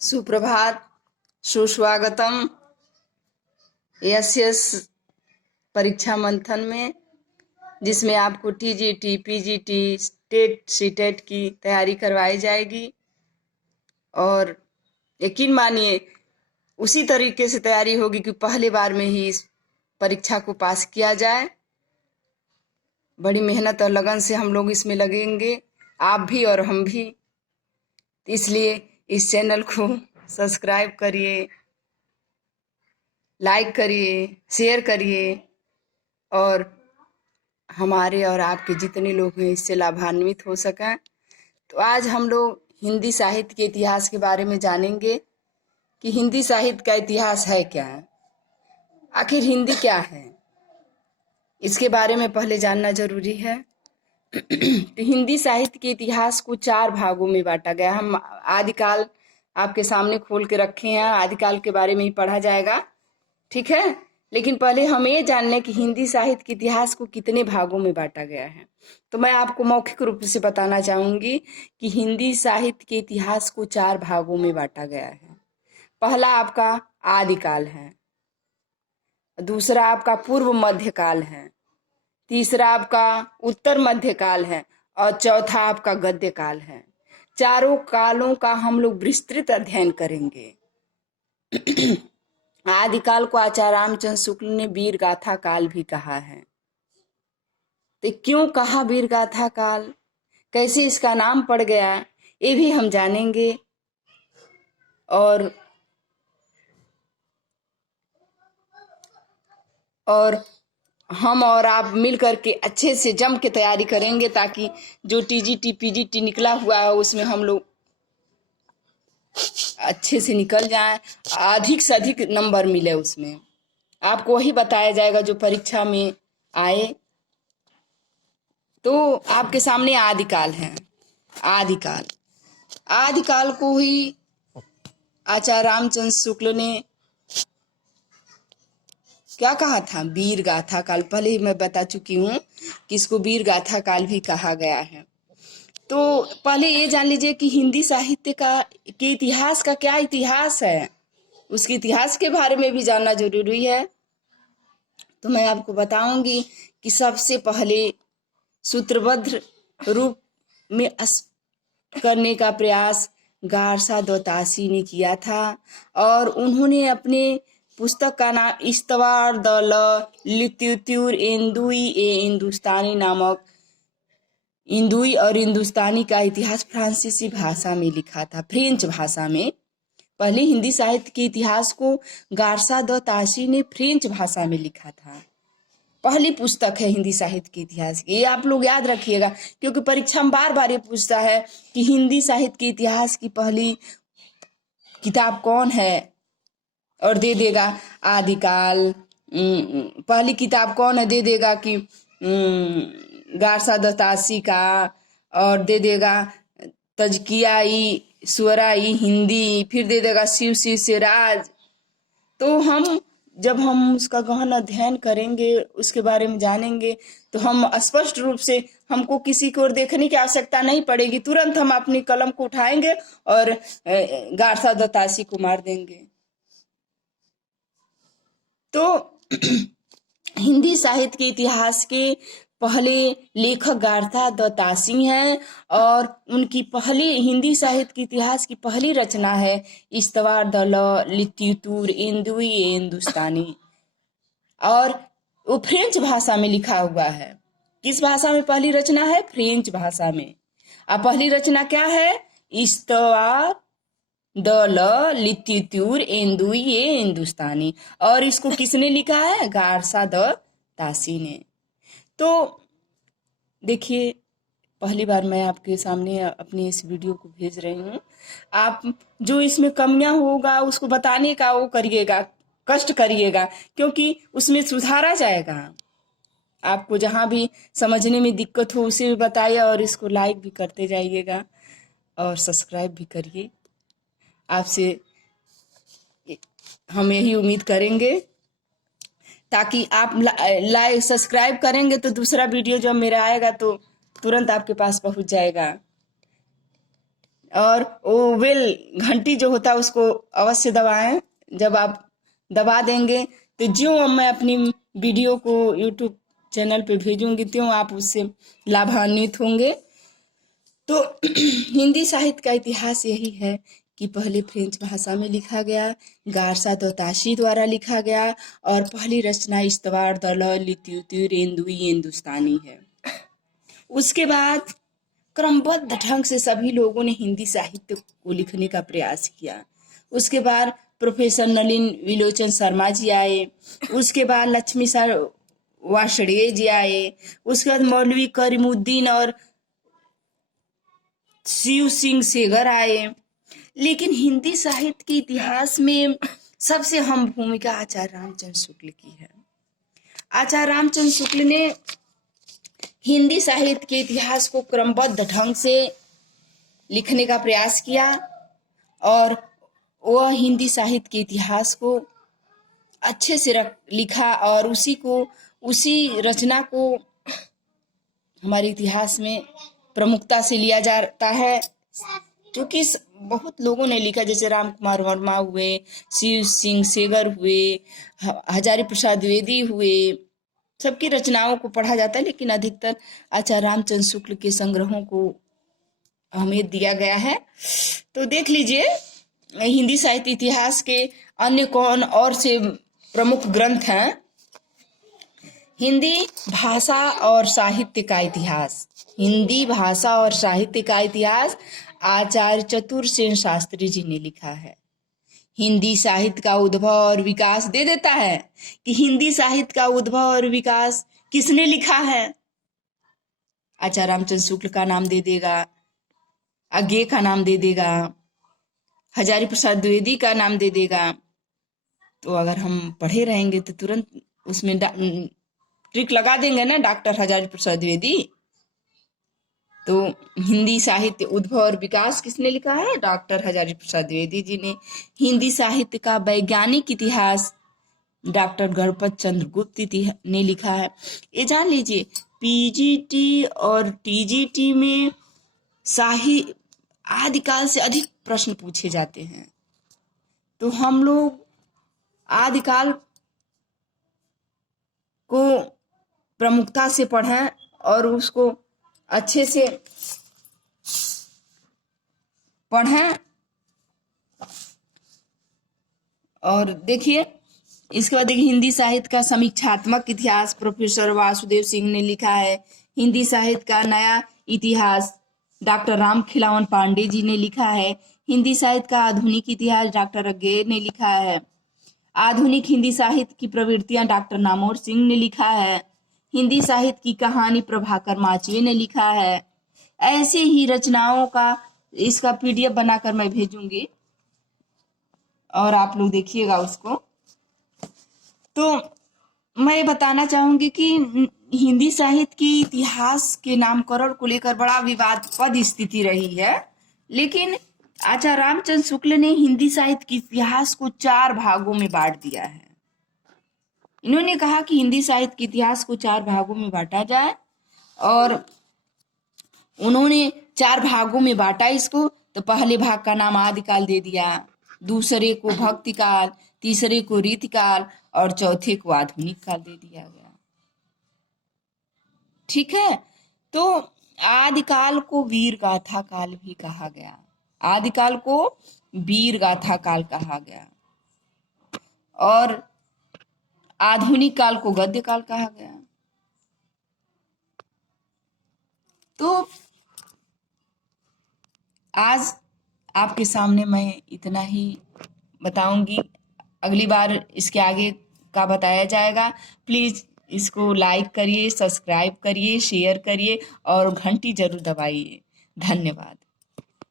सुप्रभात, सुस्वागतम S S परीक्षा मंथन में, जिसमें आपको टीजीटी, पीजीटी, स्टेट सीटेट की तैयारी करवाई जाएगी। और यकीन मानिए उसी तरीके से तैयारी होगी कि पहली बार में ही इस परीक्षा को पास किया जाए। बड़ी मेहनत और लगन से हम लोग इसमें लगेंगे, आप भी और हम भी। इसलिए इस चैनल को सब्सक्राइब करिए, लाइक करिए, शेयर करिए और हमारे और आपके जितने लोग हैं इससे लाभान्वित हो सकें। तो आज हम लोग हिंदी साहित्य के इतिहास के बारे में जानेंगे कि हिंदी साहित्य का इतिहास है क्या है, आखिर हिंदी क्या है, इसके बारे में पहले जानना जरूरी है। तो हिंदी साहित्य के इतिहास को 4 भागों में बांटा गया। हम आदिकाल आपके सामने खोल के रखे हैं, आदिकाल के बारे में ही पढ़ा जाएगा, ठीक है। लेकिन पहले हम ये जान लें कि हिंदी साहित्य के इतिहास को कितने भागों में बांटा गया है। तो मैं आपको मौखिक रूप से बताना चाहूंगी कि हिंदी साहित्य के इतिहास को 4 भागों में बांटा गया है। पहला आपका आदिकाल है, दूसरा आपका पूर्व मध्यकाल है, तीसरा आपका उत्तर मध्यकाल है और चौथा आपका गद्यकाल है। चारों कालों का हम लोग विस्तृत अध्ययन करेंगे। आदिकाल को आचार्य रामचंद्र शुक्ल ने वीर गाथा काल भी कहा है। तो क्यों कहा वीर गाथा काल, कैसे इसका नाम पड़ गया, ये भी हम जानेंगे। और हम और आप मिल करके अच्छे से जम के तैयारी करेंगे, ताकि जो टीजीटी पीजीटी निकला हुआ है उसमें हम लोग अच्छे से निकल जाएं, अधिक से अधिक नंबर मिले। उसमें आपको वही बताया जाएगा जो परीक्षा में आए। तो आपके सामने आदिकाल है। आदिकाल को ही आचार्य रामचंद्र शुक्ल ने क्या कहा था, वीर गाथा काल। पहले ही मैं बता चुकी हूँ कि इसको वीर गाथा काल भी कहा गया है। तो पहले ये जान लीजिए कि हिंदी साहित्य के इतिहास का क्या इतिहास है, उसके इतिहास के बारे में भी जानना जरूरी है। तो मैं आपको बताऊंगी कि सबसे पहले सूत्रबद्ध रूप में करने का प्रयास गारसा दत्तासी ने किया था, और उन्होंने अपने पुस्तक का नाम इस्तवार द लिटरेचर इंदुई ए हिंदुस्तानी नामक इंदुई और हिंदुस्तानी का इतिहास फ्रांसीसी भाषा में लिखा था, फ्रेंच भाषा में। पहले हिंदी साहित्य के इतिहास को गारसा द तासी ने फ्रेंच भाषा में लिखा था। पहली पुस्तक है हिंदी साहित्य के इतिहास की, ये आप लोग याद रखिएगा, क्योंकि परीक्षा में बार बार ये पूछता है कि हिंदी साहित्य के इतिहास की पहली किताब कौन है, और दे देगा आदिकाल। पहली किताब कौन है, दे देगा कि गारसा दत्तासी का, और दे देगा तजकिया-ई स्वरा-ई हिंदी, फिर दे देगा शिव शिव से राज। तो जब हम उसका गहन अध्ययन करेंगे, उसके बारे में जानेंगे, तो हम स्पष्ट रूप से, हमको किसी को देखने की आवश्यकता नहीं पड़ेगी, तुरंत हम अपनी कलम को उठाएंगे और गारसा दत्तासी को मार देंगे। तो हिंदी साहित्य के इतिहास के पहले लेखक गारसा दत्तासी हैं, और उनकी पहली हिंदी साहित्य के इतिहास की पहली रचना है इस्तवार द लिटरेचर इंदुई ए हिंदुस्तानी, और वो फ्रेंच भाषा में लिखा हुआ है। किस भाषा में पहली रचना है? फ्रेंच भाषा में। अब पहली रचना क्या है? इस्तवार द लिटरेचर इंदुई ए हिंदुस्तानी, और इसको किसने लिखा है? गारसा दत्तासी ने। तो देखिए, पहली बार मैं आपके सामने अपनी इस वीडियो को भेज रही हूँ। आप जो इसमें कमियां होगा उसको बताने का वो करिएगा, कष्ट करिएगा, क्योंकि उसमें सुधारा जाएगा। आपको जहां भी समझने में दिक्कत हो उसे भी बताइए, और इसको लाइक भी करते जाइएगा और सब्सक्राइब भी करिए। आपसे हम यही उम्मीद करेंगे, ताकि आप लाइक सब्सक्राइब करेंगे तो दूसरा वीडियो जब मेरा आएगा तो तुरंत आपके पास पहुंच जाएगा। और वो बेल घंटी जो होता है उसको अवश्य दबाएं। जब आप दबा देंगे तो ज्यों मैं अपनी वीडियो को यूट्यूब चैनल पे भेजूंगी त्यों आप उससे लाभान्वित होंगे। तो हिंदी साहित्य का इतिहास यही है कि पहले फ्रेंच भाषा में लिखा गया, गारसा दोताशी द्वारा लिखा गया और पहली रचना इस्तवार दलौल लित्यूतिर एंदुई हिंदुस्तानी है। उसके बाद क्रमबद्ध ढंग से सभी लोगों ने हिंदी साहित्य को लिखने का प्रयास किया। उसके बाद प्रोफेसर नलिन विलोचन शर्मा जी आए, उसके बाद लक्ष्मी सर वार्ष्णेय जी आए, उसके बाद मौलवी करीमुद्दीन और शिव सिंह सेगर आए। लेकिन हिंदी साहित्य के इतिहास में सबसे अहम भूमिका आचार्य रामचंद्र शुक्ल की है। आचार्य रामचंद्र शुक्ल ने हिंदी साहित्य के इतिहास को क्रमबद्ध ढंग से लिखने का प्रयास किया और वह हिंदी साहित्य के इतिहास को अच्छे से लिखा और उसी रचना को हमारे इतिहास में प्रमुखता से लिया जाता है, क्योंकि बहुत लोगों ने लिखा, जैसे राम कुमार वर्मा हुए, शिव सिंह सेगर हुए, हजारी प्रसाद द्विवेदी हुए, सबकी रचनाओं को पढ़ा जाता है, लेकिन अधिकतर आचार्य रामचंद्र शुक्ल के संग्रहों को अहमियत दिया गया है। तो देख लीजिए हिंदी साहित्य इतिहास के अन्य कौन और से प्रमुख ग्रंथ हैं। हिंदी भाषा और साहित्य का इतिहास, हिंदी भाषा और साहित्य का इतिहास आचार्य चतुरसेन शास्त्री जी ने लिखा है। हिंदी साहित्य का उद्भव और विकास दे देता है कि हिंदी साहित्य का उद्भव और विकास किसने लिखा है। आचार्य रामचंद्र शुक्ल का नाम दे देगा, अज्ञे का नाम दे देगा, हजारी प्रसाद द्विवेदी का नाम दे देगा। तो अगर हम पढ़े रहेंगे तो तुरंत उसमें ट्रिक लगा देंगे ना, डॉक्टर हजारी प्रसाद द्विवेदी। तो हिंदी साहित्य उद्भव और विकास किसने लिखा है? डॉक्टर हजारी प्रसाद द्विवेदी जी ने। हिंदी साहित्य का वैज्ञानिक इतिहास डॉक्टर गणपत चंद्र गुप्त ने लिखा है। ये जान लीजिए पीजीटी और टीजीटी में आदिकाल से अधिक प्रश्न पूछे जाते हैं, तो हम लोग आदिकाल को प्रमुखता से पढ़ें और उसको अच्छे से पढ़ें। और देखिए इसके बाद देखिए हिंदी साहित्य का समीक्षात्मक इतिहास प्रोफेसर वासुदेव सिंह ने लिखा है। हिंदी साहित्य का नया इतिहास डॉक्टर राम खिलावन पांडे जी ने लिखा है। हिंदी साहित्य का आधुनिक इतिहास डॉक्टर अज्ञे ने लिखा है। आधुनिक हिंदी साहित्य की प्रवृत्तियां डॉक्टर नामोर सिंह ने लिखा है। हिंदी साहित्य की कहानी प्रभाकर माचवे ने लिखा है। ऐसे ही रचनाओं का इसका पीडीएफ बनाकर मैं भेजूंगी और आप लोग देखिएगा उसको। तो मैं बताना चाहूंगी कि हिंदी साहित्य की इतिहास के नामकरण को लेकर बड़ा विवादास्पद स्थिति रही है, लेकिन आचार्य रामचंद्र शुक्ल ने हिंदी साहित्य के इतिहास को 4 भागों में बांट दिया है। इन्होंने कहा कि हिंदी साहित्य के इतिहास को 4 भागों में बांटा जाए और उन्होंने 4 भागों में बांटा इसको। तो पहले भाग का नाम आदिकाल दे दिया, दूसरे को भक्ति काल, तीसरे को रीतिकाल और चौथे को आधुनिक काल दे दिया गया। ठीक है, तो आदिकाल को वीर गाथा काल भी कहा गया। आदिकाल को वीर गाथा काल कहा गया और आधुनिक काल को गद्य काल कहा गया। तो आज आपके सामने मैं इतना ही बताऊंगी, अगली बार इसके आगे का बताया जाएगा। प्लीज इसको लाइक करिए, सब्सक्राइब करिए, शेयर करिए और घंटी जरूर दबाइए। धन्यवाद।